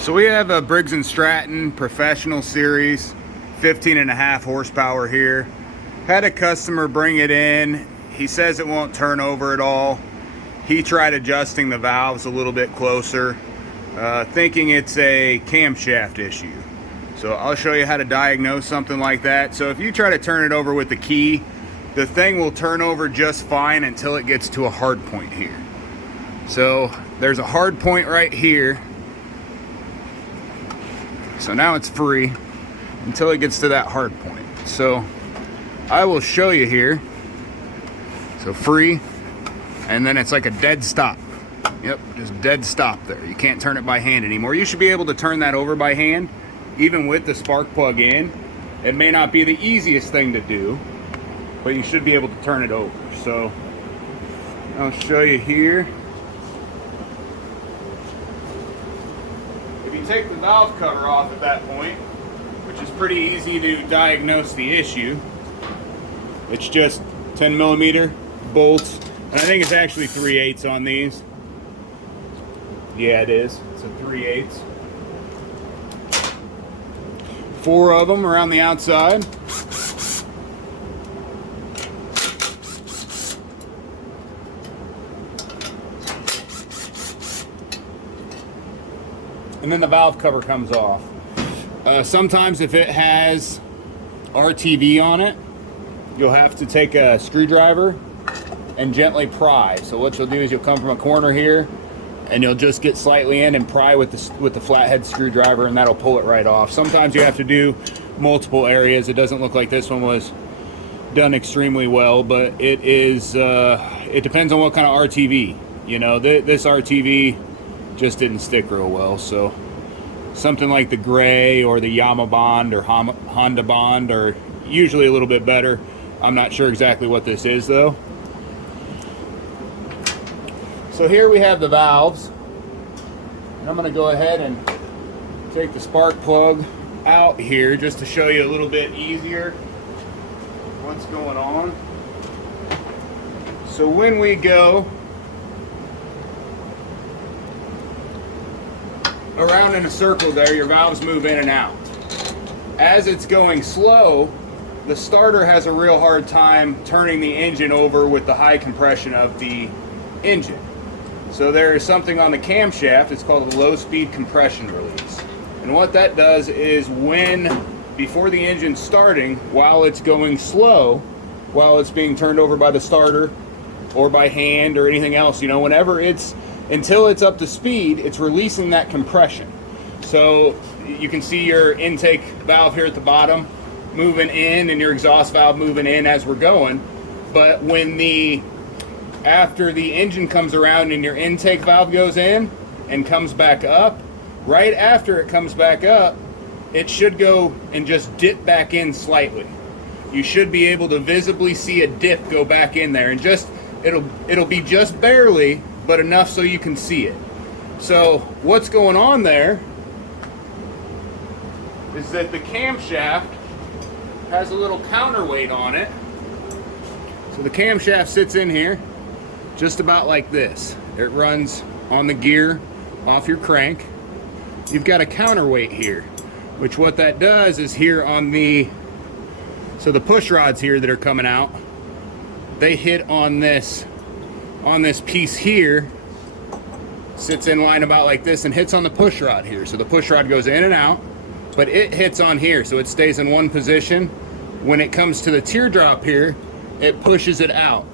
So we have a Briggs Stratton Professional Series, 15.5 horsepower here. Had a customer bring it in. He says it won't turn over at all. He tried adjusting the valves a little bit closer, thinking it's a camshaft issue. So I'll show you how to diagnose something like that. So if you try to turn it over with the key, the thing will turn over just fine until it gets to a hard point here. So there's a hard point right here. So now it's free until it gets to that hard point. So I will show you here. So free, and then it's like a dead stop. Yep, just dead stop there. You can't turn it by hand anymore. You should be able to turn that over by hand, even with the spark plug in. It may not be the easiest thing to do, but you should be able to turn it over. So I'll show you here. If you take the valve cover off at that point, which is pretty easy to diagnose the issue, it's just 10mm bolts, and I think it's actually 3/8 on these. Yeah, it is. It's a 3/8. 4 of them around the outside. And then the valve cover comes off. Sometimes if it has RTV on it, you'll have to take a screwdriver and gently pry. So what you'll do is you'll come from a corner here and you'll just get slightly in and pry with the flathead screwdriver, and that'll pull it right off. Sometimes you have to do multiple areas. It doesn't look like this one was done extremely well, but it is, it depends on what kind of RTV. You know, this RTV just didn't stick real well, so something like the gray or the Yamaha Bond or Honda Bond are usually a little bit better. I'm not sure exactly what this is though. So here we have the valves, and I'm going to go ahead and take the spark plug out here just to show you a little bit easier what's going on. So when we go around in a circle there, your valves move in and out. As it's going slow, the starter has a real hard time turning the engine over with the high compression of the engine. So there is something on the camshaft, it's called a low speed compression release. And what that does is before the engine's starting, while it's going slow, while it's being turned over by the starter or by hand or anything else, you know, until it's up to speed, it's releasing that compression. So you can see your intake valve here at the bottom moving in and your exhaust valve moving in as we're going. But after the engine comes around and your intake valve goes in and comes back up, right after it comes back up, it should go and just dip back in slightly. You should be able to visibly see a dip go back in there, and it'll be just barely, but enough so you can see it. So what's going on there is that the camshaft has a little counterweight on it. So the camshaft sits in here just about like this. It runs on the gear off your crank. You've got a counterweight here, which what that does is here on the push rods here that are coming out, they hit on this piece here, sits in line about like this and hits on the push rod here. So the push rod goes in and out, but it hits on here, so it stays in one position. When it comes to the teardrop here, it pushes it out.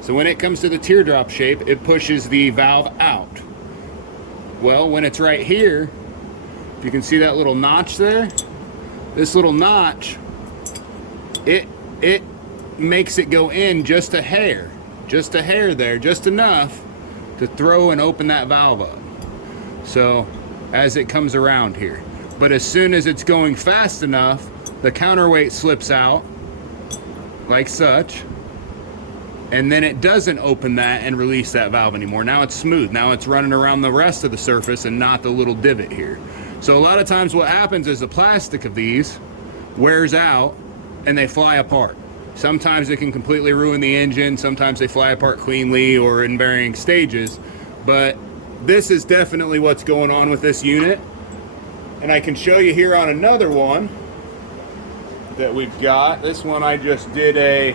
So when it comes to the teardrop shape, it pushes the valve out. Well, when it's right here, if you can see that little notch there, this little notch, it makes it go in just a hair there, just enough to throw and open that valve up. So as it comes around here. But as soon as it's going fast enough, the counterweight slips out like such, and then it doesn't open that and release that valve anymore. Now it's smooth. Now it's running around the rest of the surface and not the little divot here. So a lot of times what happens is the plastic of these wears out and they fly apart. Sometimes it can completely ruin the engine. Sometimes they fly apart cleanly or in varying stages. But this is definitely what's going on with this unit. And I can show you here on another one that we've got. This one I just did I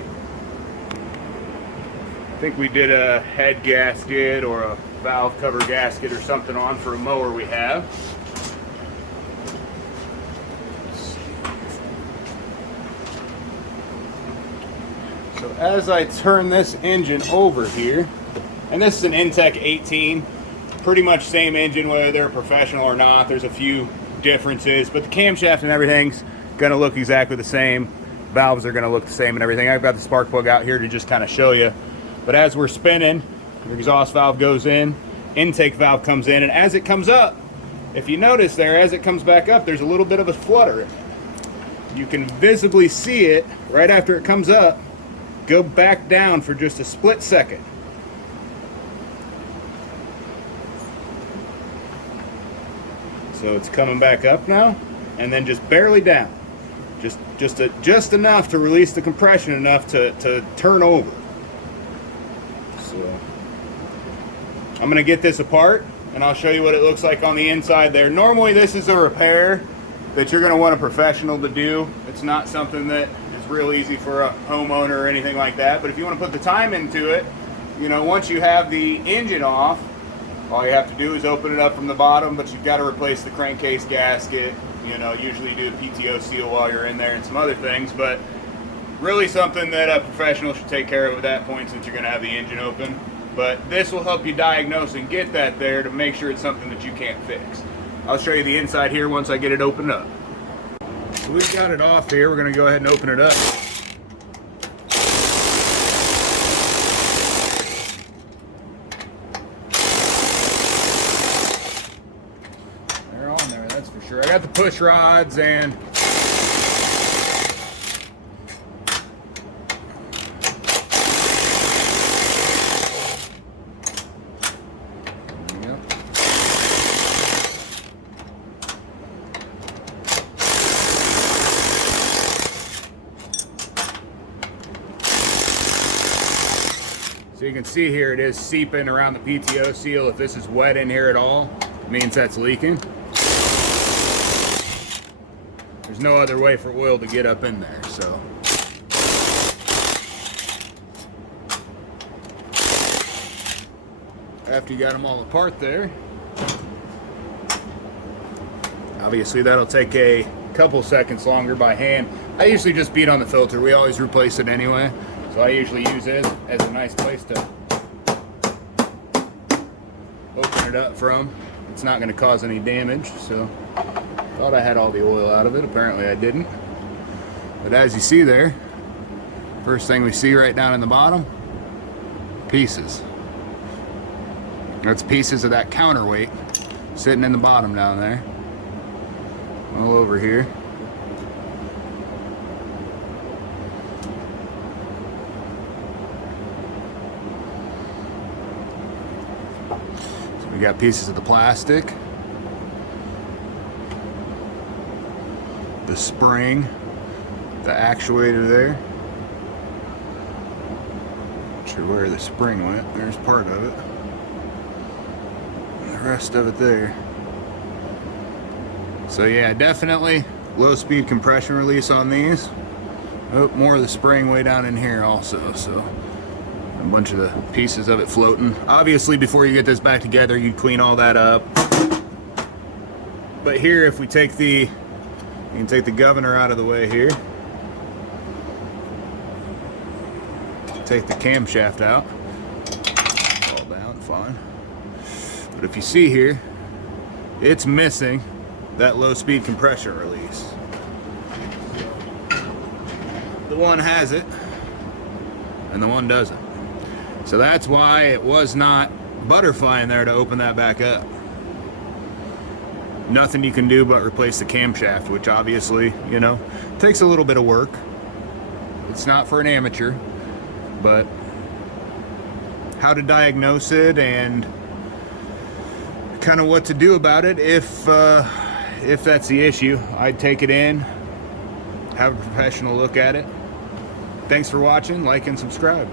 think we did a head gasket or a valve cover gasket or something on for a mower we have. So as I turn this engine over here, and this is an Intek 18, pretty much same engine whether they're professional or not. There's a few differences, but the camshaft and everything's gonna look exactly the same. Valves are gonna look the same and everything. I've got the spark plug out here to just kind of show you. But as we're spinning, the exhaust valve goes in, intake valve comes in, and as it comes up, if you notice there, as it comes back up, there's a little bit of a flutter. You can visibly see it right after it comes up, go back down for just a split second. So it's coming back up now, and then just barely down. Just enough to release the compression enough to turn over. So I'm gonna get this apart and I'll show you what it looks like on the inside there. Normally this is a repair that you're gonna want a professional to do. It's not something that is real easy for a homeowner or anything like that, but if you wanna put the time into it, you know, once you have the engine off, all you have to do is open it up from the bottom, but you've got to replace the crankcase gasket. You know, usually do a PTO seal while you're in there and some other things, but really something that a professional should take care of at that point since you're going to have the engine open. But this will help you diagnose and get that there to make sure it's something that you can't fix. I'll show you the inside here once I get it opened up. So we've got it off here. We're going to go ahead and open it up. That's for sure. I got the push rods and so you can see here it is seeping around the PTO seal. If this is wet in here at all, it means that's leaking. There's no other way for oil to get up in there, so. After you got them all apart there, obviously that'll take a couple seconds longer by hand. I usually just beat on the filter. We always replace it anyway, so I usually use it as a nice place to open it up from. It's not going to cause any damage, so. Thought I had all the oil out of it. Apparently I didn't. But as you see there, first thing we see right down in the bottom, pieces. That's pieces of that counterweight sitting in the bottom down there. All over here. So we got pieces of the plastic. The spring, the actuator there. Not sure where the spring went. There's part of it. And the rest of it there. So yeah, definitely low speed compression release on these. Oh, more of the spring way down in here also. So a bunch of the pieces of it floating. Obviously before you get this back together, you clean all that up. But here, if we take the you can take the governor out of the way here. Take the camshaft out. Fall down, fine. But if you see here, it's missing that low speed compression release. The one has it, and the one doesn't. So that's why it was not butterflying there to open that back up. Nothing you can do but replace the camshaft, which obviously, you know, takes a little bit of work. It's not for an amateur, but how to diagnose it and kind of what to do about it if that's the issue. I'd take it in, have a professional look at it. Thanks for watching, like and subscribe.